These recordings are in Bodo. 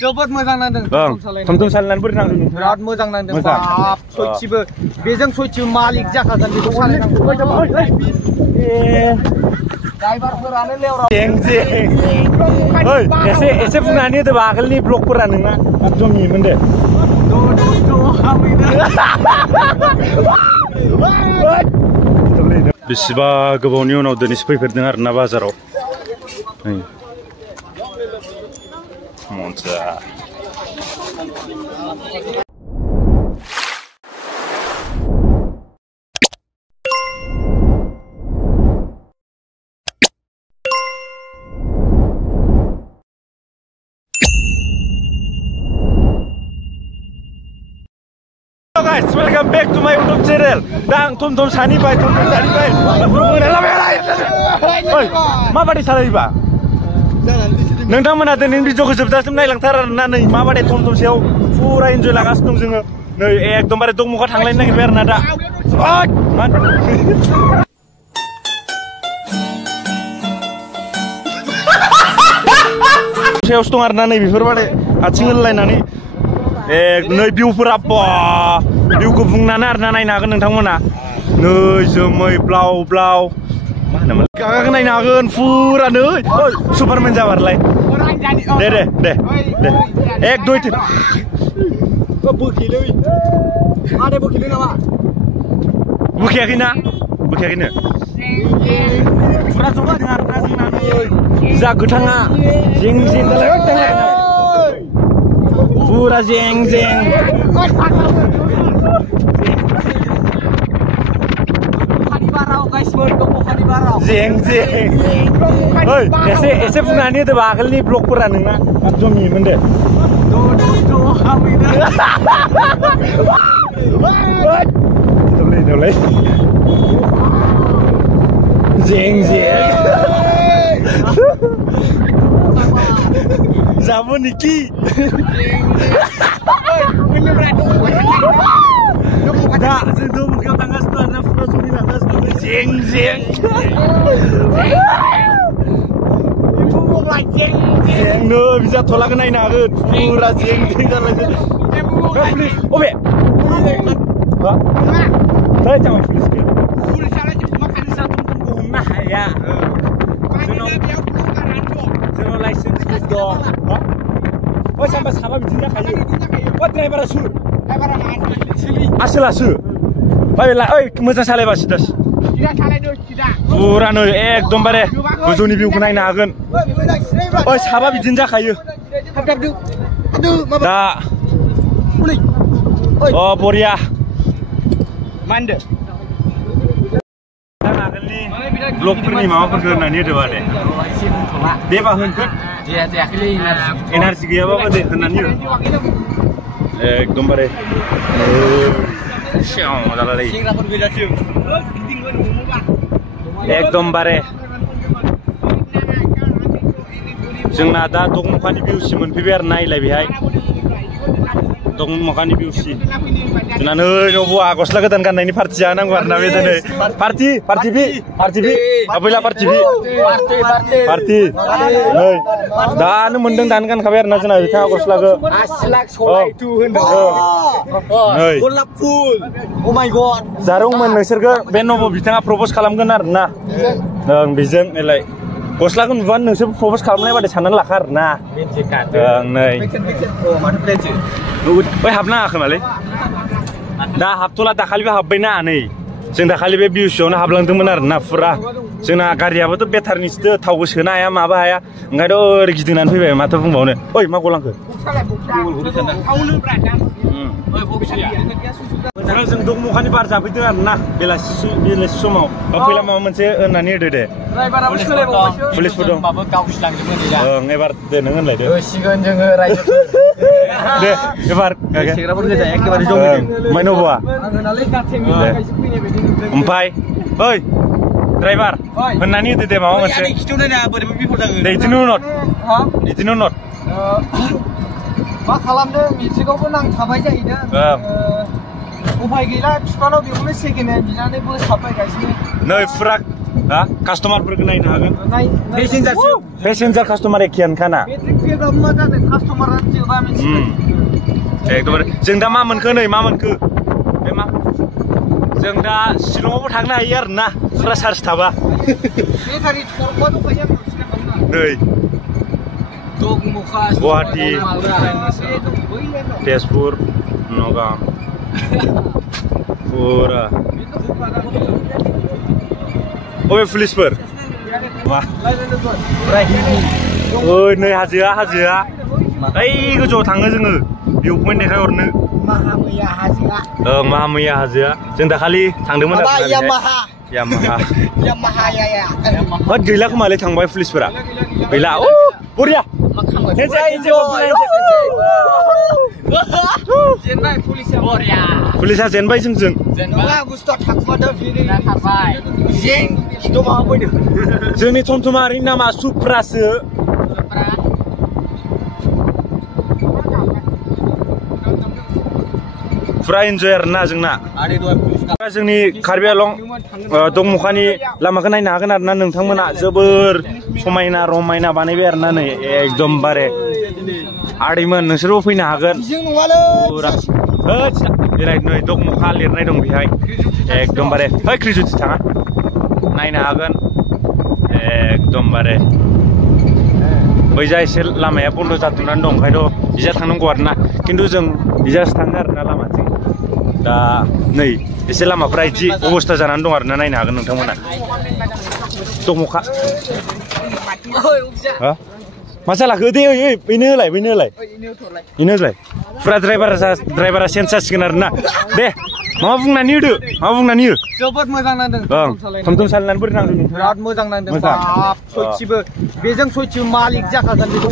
जोबोद मोजां नांदों थम सालायनानै बोरै नांदों बिराद मोजां नांदों बाब सयथिबो बेजों सयथिबो मालिक जाखागोन बेखौ सालायनांगौ ड्राइभारफोरानो लेवरा एसे बुंनानै होदों आगोलनि ब्लगफोरा नोंना एकदम मिमोन दे बेसेबा गोबावनि उनाव दिनैसो फैफेरदों आरोना बाजाराव Monza. Hello guys, welcome back to my YouTube channel. Dang Tom Sani Bay, Sani Bay. Oi, माबादि सालायबा? नोंथांमोना दिनै भिडिअखौ जोबजासिम नायलांथार आरोना नै माबादि थमथमसेयाव फुरा एन्जय लागासिनो दं जोङो नै एकदमबारे दगमुखा थांलायनो नागिरबाय आरोना दा सायावसो दं आरोना नै बेफोरबादि आथिं होलायनानै नै भिउफोरा भिउखौ बुंनानै आरोना नायनो हागोन नोंथांमोना नै जोमै ब्लाव ब्लाव मा होनोमोन गागाखौ नायनो हागोन फुरा नै सुपारमेन जाबारलाय दे एक दुइ तिन बोखियाखैना बोखियाखैनो फुरा जौगादों आरोना जोंना जा गोथाङा जें जें जालायबाय फुरा जें जें जें जें एसे बुंनानै होदों आगोलनि ब्लगफोरा नोंना एकदम मिमोन दे जें जें जाबो निकी दा जों दमुखायाव थांगासिनो आरोना फुरा जमै लागासिनो जें जें नो बिजा थलाखौ नायनो हागोन फुरा जें जें जालायदों अबे थै थांबाय पुलिस गैया पुलिसआलाय जों मा खालामनो थमथमखौ हमनो हाया जोंनाव लाइसेन्स दं ओइ सानबा साबा बिदिनो जाखायो ओइ ड्राइभारा सोर आसोलासो ओइ मोजां सालायबा सिदा फुरा नै एकदमबारे गोजौनि भिउखौ नायनो हागोन ओइ साबा बिदिनो जाखायो दा बरिया मा होनदों आगोलनि ब्लगफोरनि माबाफोरखौ होननानै होदों दे देबा होनखो एनार्जि गैयाबाबो दे होननानै हो एकदमबारे एकदमबारे जोंना दा दगमुखानि बिउसि मोनफैबाय आरो नायलाय बेहाय दगमुखानि बिउसि जोंना नै न'बुआ गस्ला गोदान गाननायनि पार्टि जानांगौ आरोना बे दिनै पार्टि आबैला पार्टि नै दानो मोनदों दानो गानखाबाय आरोना जोंना बिथाङा गस्लाखौ जारौमोन नोंसोरखौ बे न'बु बिथाङा प्रपज खालामगोन आरोना ओं बेजों एलाय गस्लाखौ नुबानो नोंसोर प्रपज खालामनाय बादि साननानै लाखा आरोना ओं नै बै हाबनाङा खोमालै दा हाबथ'ला दाखालिबो हाबबायना नै जों दाखालि बे बिउसियावनो हाबलांदोंमोन आरोना फुरा जोंना गारियाबोथ' बेटारिनिसो थावबो सोनो हाया माबा हाया ओंखायनोथ' ओरै गिदिंनानै फैबाय माथो बुंबावनो ओइ मा गलांखो जों दगमुखानि बार जाफैदों आरोना बेलासि समाव फैला माबा मोनसे होननानै होदो दे पुलिसफोर दं ओं एबार दे नों होनलायदो दे एबार ओमफ्राय न'बुआ ओमफ्राय ओइ ड्राइभार होननानै होदो दे माबा मोनसे बिदिनो उनाव मा खालामदों मिथिगावबो नांखाबाय जाहैदों उफाय गैला बिफानाव बेखौनो सेकेन्ड हेन्ड बिनानै बोसाबबायगासिनो नै फुरा हा कास्टमारफोरखौ नायनो हागोन पेसेन्जार कास्टमार एखेयानोखाना एकदमबारे जों दा मा मोनखो नै मा मोनखो बे मा जों दा शिलंआवबो थांनो हायो आरो ना फुरा चार्ज थाबा नै गुवाहाटी तेजपुर नगाव फुरा अबे पुलिसफोर ओइ नै हाजोआ ओइ गोजौआव थाङो जोङो भिउ पइन्ट देखायहरनो महामैया हाजोआ जों दाखालि थांदोंमोन यामाहा गैला खोमालै थांबाय पुलिसफोरा गैला बरिया पुलिसा जेनबाय जोंजों जोंनि थमथमारिनि नामा सुप्रासो फुरा इन्जय आरोना जोंना जोंनि कार्बि आलं दंमुखानि लामाखौ नायनो हागोन आरोना नोंथांमोना जोबोर समायना रमायना बानायबाय आरोना नै एकदमबारे आदैमोन नोंसोरबो फैनो हागोन फुरा बेराय नै दंमुखा लिरनाय दं बेहाय एकदमबारे है क्रिजुथि थाङा नायनो हागोन एकदमबारे बैजा एसे लामाया बन्द जाथ'नानै दं ओंखायनोथ' इजा थांनांगौ आरोना खिन्थु जों इजासो थाङो आरोना लामाथिं दा नै एसे लामाफ्रा इदि अबस्था जानानै दं आरोना नायनो हागोन नोंथांमोना दंमुखा मा जालाखो दे ओइ बेनो होलाय फुरा ड्राइभारा चेन्ज जासिगोन आरोना दे मा बुंनानै होदो जोबोद मोजां नांदों थमथम सालायनानै बोरै नांदों बिराद मोजां नांदों बाब सयथिबो बेजों सयथिबो मालिक जाखागोन बेखौ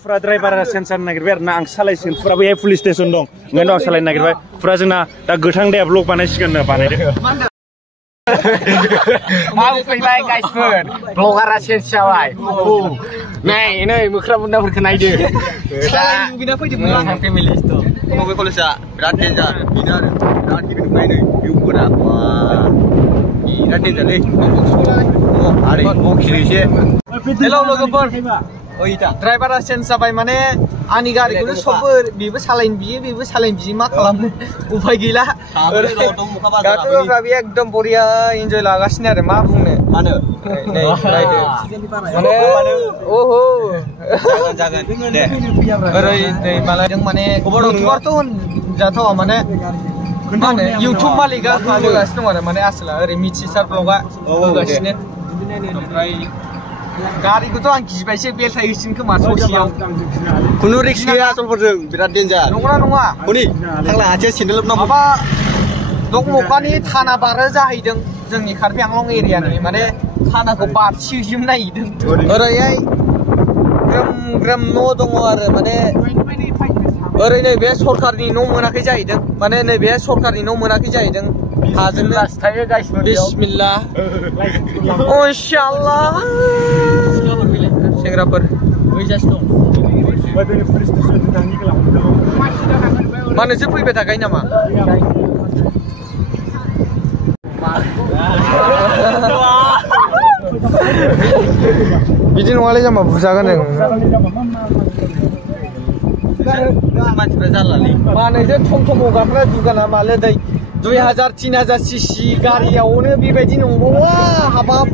फुरा ड्राइभारा चेन्ज जानो नागिरबाय आरोना आं सालायसिगोन फुरा बैहाय पुलिस स्टेसन दं ओंखायनो आं सालायनो नागिरबाय फुरा जोंना दा गोथां दैया ब्लग बानायसिगोन बानायदो फैबाय गाइसफोर ब्लगारा चेन्ज जाबाय नै मोख्रा बुन्दाफोरखौ नायदो लुगैना फैदोंमोन आं फेमिलि बबे कलेजआ बिराद डेन्जार बेनो आरो बिराद गिदिर नुबाय नै भिउफोरा बिराद डेन्जारलै आरो बखियोसे हेलौ लोगोफोर ड्राइभारा चेन्ज जाबाय माने आंनि गारिखौनो सबबो बेबो सालायनो बियो मा खालामनो उफाय गैला गारिफ्रा बे एकदम बरिया इन्जय लागासिनो आरो मा बुंनो मानो नायदो ओहो जागोन दे ओरै नै मालायजों माने इउटुबारथ' होनजाथावा माने मा होनो इउटुब मालिकआ होगासिनो दं आरो माने आसोला ओरै मिथिसार ब्लगआ होगासिनो ओमफ्राय गारिखौथ' आं गिबायसो बेलथाय होसिगोन खोमा ससेयाव खुनु रिक्स गैया आसलफोरजों बिराद डेन्जार नङा हनै थांला आथिया सेन्देल माबा दंमुखानि थाना बारो जाहैदों जोंनि कार्बि आंलं एरियानि माने थानाखौ बारसिजोबनो नागिरदों ओरैहाय ग्रोम न' दङ आरो माने ओरै नैबे सरकारनि न' मोनाखै जाहैदों माने नैबे सरकारनि न' मोनाखै जाहैदों हाजोंनो बिस्मिल्लाह इंशाल्लाह सेंग्राफोर मानोसो फैबाय थाखायो नामा बिदि नङालै जाम्बा बुजागोन जों मानसिफ्रा जालालै मानोसो थम हगारफ्रा दुगाना माले दै 2000-3000 सीसी गारियावनो बेबायदि नंबावा हाबाब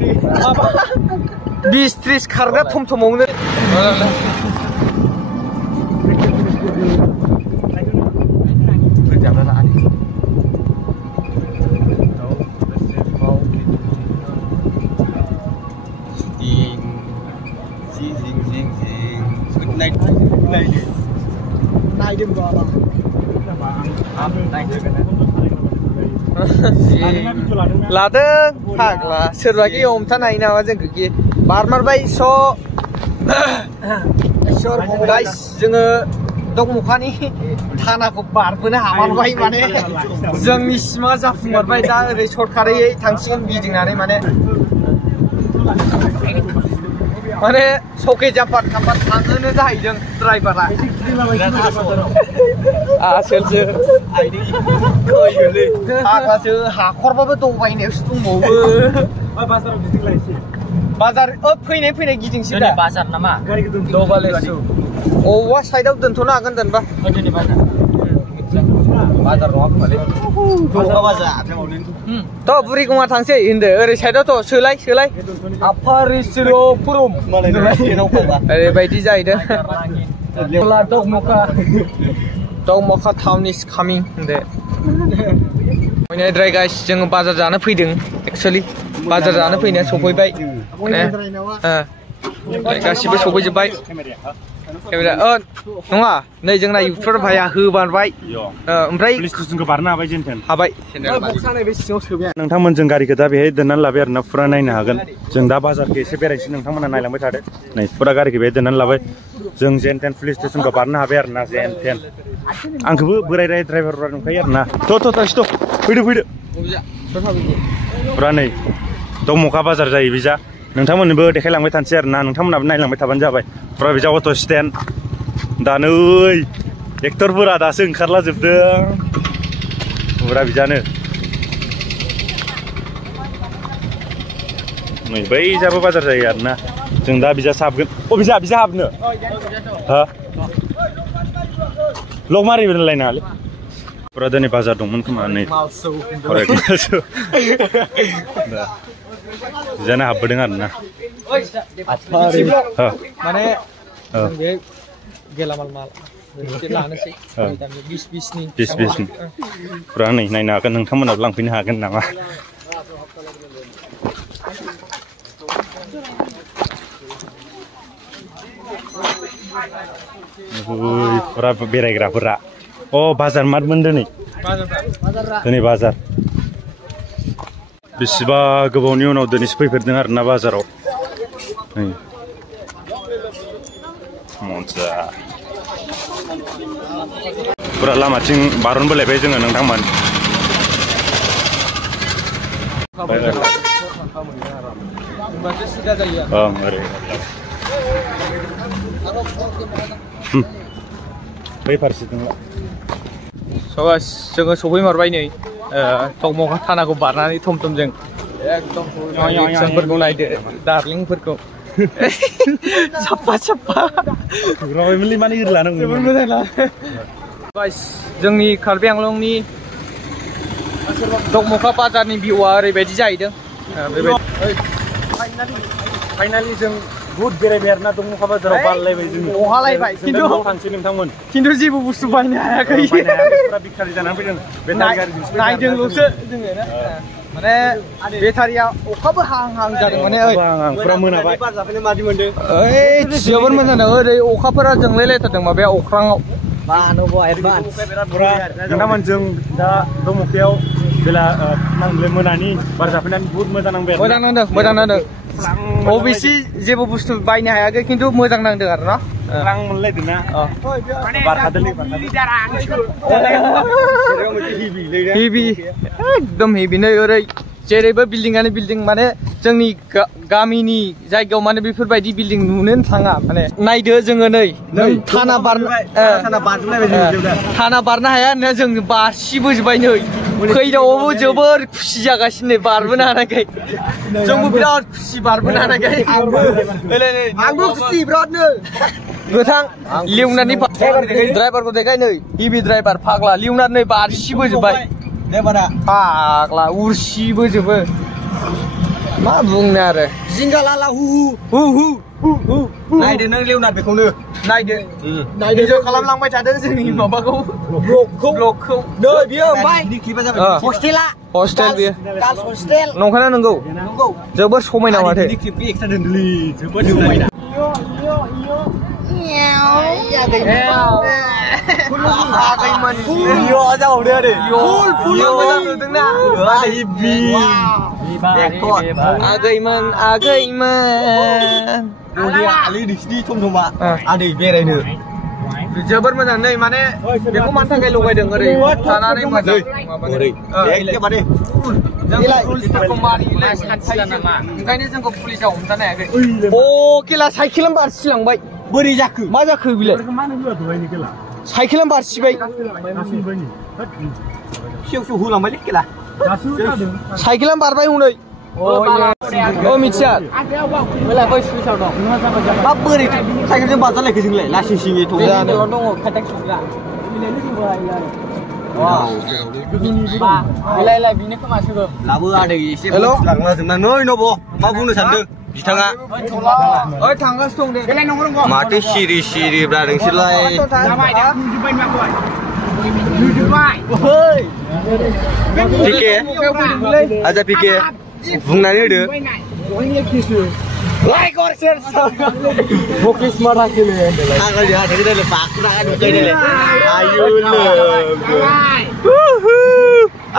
20-30 खारग्रा थमथमावनो लादों फाग्ला सोरबाखि हमथानो हायो नामा जोंखौ बारमारबाय गाइस जोङो दंमुखानि थानाखौ बारबोनो हामारबाय माने जोंनि सिमाङा जाफुंमारबाय दा ओरै सरकारै थांसिगोन गिदिंनानै माने माने सके जापान थांबा थाङोनो जाहैदों ड्राइभारा आसोलसो हाग्रासो हाखरबाबो दबायनायावसो दंबावो बाजार फैनाय गिदिंसै दा बाजार नामा दबालेसो अबा साइडआव दोनथ'नो हागोन दोनबा बाजार नङा खोमालै थ' बुरिगङा थांसै होनदो ओरै साइडआवथ' सोलाय आफारिसिर'पुरम ओरैबायदि जाहैदों दगमखा टाउन इज कामिं होनदो द्राय गाइस जोङो बाजार जानो फैदों एक्सुवेलि बाजार जानो फैनाया सफैबाय गासिबो सफैजोब्बाय नङा नै जोंना इउटुबर भाइया होबारबाय ओमफ्राय हाबाय नोंथांमोनजों गारिखौ दा बेहाय दोननानै लाबाय आरोना फुरा नायनो हागोन जों दा बाजारखौ एसे बेरायसै नोंथांमोना नायलांबाय थादो नै फुरा गारिखौ बेहाय दोननानै लाबाय जों जेन थेन पुलिस स्टेसनखौ बारनो हाबाय आरोना जेन थेन आंखौबो बोराय ड्राइभारफोरा नुखायो आरोना थ' फैदो फुरा नै दमखा बाजार जायो बिजा नोंथांमोननोबो देखायलांबाय थानोसै आरोना नोंथांमोनाबो नायलांबाय थाबानो जाबाय फुरा बिजा अट' स्टेन्ड दा नै एक्टरफोरा दासो ओंखारला जोबदों फुरा बिजानो नै बै जाबो बाजार जायो आरोना जों दा बिजा हाबगोन बिजा हाबनो हा लग मारिबो लायनाङालै फुरा दिनै बाजार दंमोन खोमा नै जाना हाबबोदों आरोना माने बे गेलामाल माल लानोसै 20 फुरा नै नायनो हागोन नोंथांमोनाबो लांफैनो हागोन नामा फुरा बेरायग्राफोरा बाजार मारमोन दिनै बाजार बेसेबा गोबावनि उनाव दिनैसो फैफेरदों आरोना बाजाराव फुरा लामाथिं बारनबोलायबाय जोङो नोंथांमोन बै फारसेथिंला जोङो सफैमारबाय नै दगमखा थानाखौ बारनानै थमथमजों एकदम नायदो दार्लिंफोरखौ साफा जोंनि कार्बि आंलंनि दगमखा बाजारनि भिउआ ओरैबायदि जाहैदों फाइनालि जों बहुत बेरायबाय आरोना दगमखा बाजाराव बारलायबाय जों अहालायबाय खिन्थु जेबो बुस्थु बायनो हायाखै बिखारि जानानै फैदों नायदोंल'सो जोङो माने बेटारिया अखाबो हाहां जादों माने फुरा मोनाबाय जोबोर मोजां जादों ओरै अखाफोरा जोंलायलायथारदों माबाया अख्राङाव नोंथांमोन जों दा दगमखायाव बेला मोनानि बार जाफैनानै बहुत मोजां नांबाय मोजां नांदों अबेसि जेबो बुस्थु बायनो हायाखै खिन्थु मोजां नांदों आरो ना रां मोनलायदोंना हेभि एकदम हेभि नै ओरै जेरैबो बिल्डिंआनो बिल्डिं माने जोंनि गामिनि जायगायाव माने बेफोरबायदि बिल्डिं नुनोनो थाङा माने नायदो जोङो नै थाना बारनो हाया होननाया जों बारसिबोजोबबाय नै फैदावबो जोबोर खुसि जागासिनो बारबोनो हानायखाय जोंबो बिराद खुसि बारबोनो हानायखाय आंबो खुसि बिरादनो गोथां लिवनानै ड्राइभारखौ देखाय नै हेभि ड्राइभार फाग्ला लिवनानै बारसिबोजोबबाय फाग्ला उरसिबोजोबो मा बुंनो आरो जिंगा लाला हु नायदो नों लिवनार बेखौनो नायदो खालामलांबाय थादों जोंनि माबाखौ ब्लगखौ नै बियो ओमफ्राय हस्टेल बियो नंखाना नंगौ जोबोर समायना माथो जोबोर मोजां नै माने बेखौ मानि थाखाय लगायदों ओरै थानानै मोजां रुल्सफोरखौ मानियोलै सानसिला नामा ओंखायनो जोंखौ पुलिसा हमथानो हायाखै अ केला साइकेलानो बारसिलांबाय बोरै जाखो मा जाखो बिलाय साइकेलानो बारसिबाय सेव होलांबायलै केला साइकेलानो बारबाय हनै अ मिथिया बेलाय बै सुइसाव दं मा बोरै साइकेलजों बारजालायखो जोंलाय लासिं सिङै दङ खाथां सुग्रा लाय बिनो खोमा सोगो लाबो आदै एसे लांला जोंना नै नब मा बुंनो सानदों बिथाङा ओइ थांगासिनो दं दे बेलाय नंगौ नंगौ माथो सिरि सिरि ब्रा नोंसोरलाय जाबाय दा नुजोबबाय ओइ पिके आजा पिके बुंनानै होदो लाइक और शेयर फोकस मारा केले आगल या देले बाकरा दुकाइले आयु लो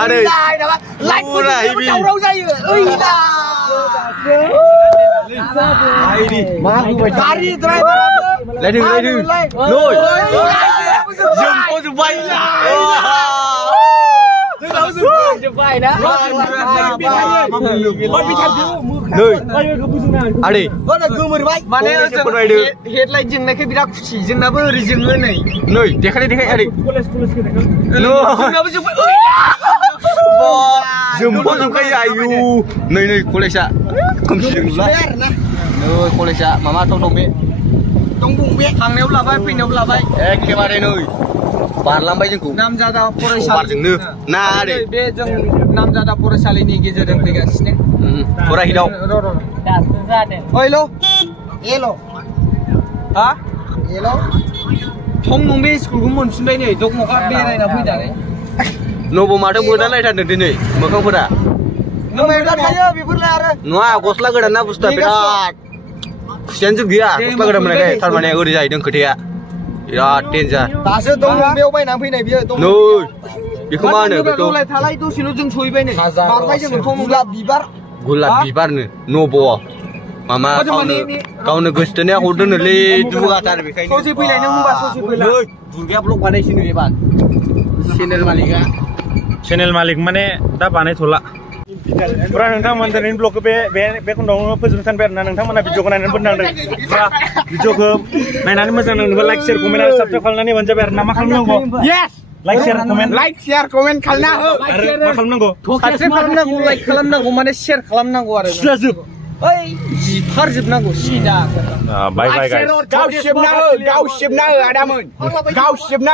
अरे लाइक पुरा दावराव जायो ओइला आइदि मा होबाय गारि ड्राइभाराबो लाइदों नै जोंखौ जोबायला जोबाय ना आदै गोमोरबाय माने हेडलाइट जोंनायखाय बिराद खुसि जोंनाबो ओरै जोङो नै देखाय आदै जोंनाबो जोंबाय जोंखायो आयु नै कलेजआ खोमसि नुला नै कलेजआ मामा दं बे थांनायाव लाबाय फैनायाव लाबाय एखेबारे नै बारलांबाय जोंखौ नामजादा फरायसालिजोंनो ना आदै बे जों नामजादा फरायसालिनि गेजेरजों फैगासिनो फरायहैदाव दासो जादों ओइल' एल' हा एल' थं नंबे स्कुलखौ मोनफिनबाय नै दखमखा बेरायना फैनानै नब माथो मोदानलायथारदों दिनै मोखांफोरा थायो बेफोरलाय आरो नङा गस्ला गोदान ना बुस्थुआ बिराद खुसियानो जोब गैया गस्ला गोदान मोननायखाय थारमाने ओरै जाहैदों खोथाया बिराद डेन्जार दासो दं बेयाव बायनानै फैनाय बियो नै बेखौ मा होनो बेखौ थालाय दसेनो जों सहैबाय नै बारबाय जों गलाब बिबारनो नब मामा गावनो गोसोथोनाया हरदोंनोलै दुगाथार बेखायनो ससे फैलाय नों होनबा ससे फैलाय दुर्गाया ब्लग बानायसिनो एबार चेनेल मालिक माने दा बानायथ'ला पुरा नोंथांमोन दिनैनि ब्लगखौ बे खन्द'आवनो फोजोबनो सानबाय आरोना नोंथांमोना भिडिअखौ नायनानै बोनांदों पुरा भिडिअखौ नायनानै मोजां नांदोंबा लाइक शेयार कमेन्ट आरो साबस्क्राइब खालामनानै होबानो जाबाय आरो ना मा खालामनांगौ लाइक शेयार कमेन्ट खालामना हो आरो मा खालामनांगौ साबस्क्राइब खालामनांगौ लाइक खालामनांगौ माने शेयार खालामनांगौ आरो सिलाजोब ओइ जिफारजोबनांगौ सिदा बाय बाय गाइस गाव सिबना हो आदामोन गाव सिबना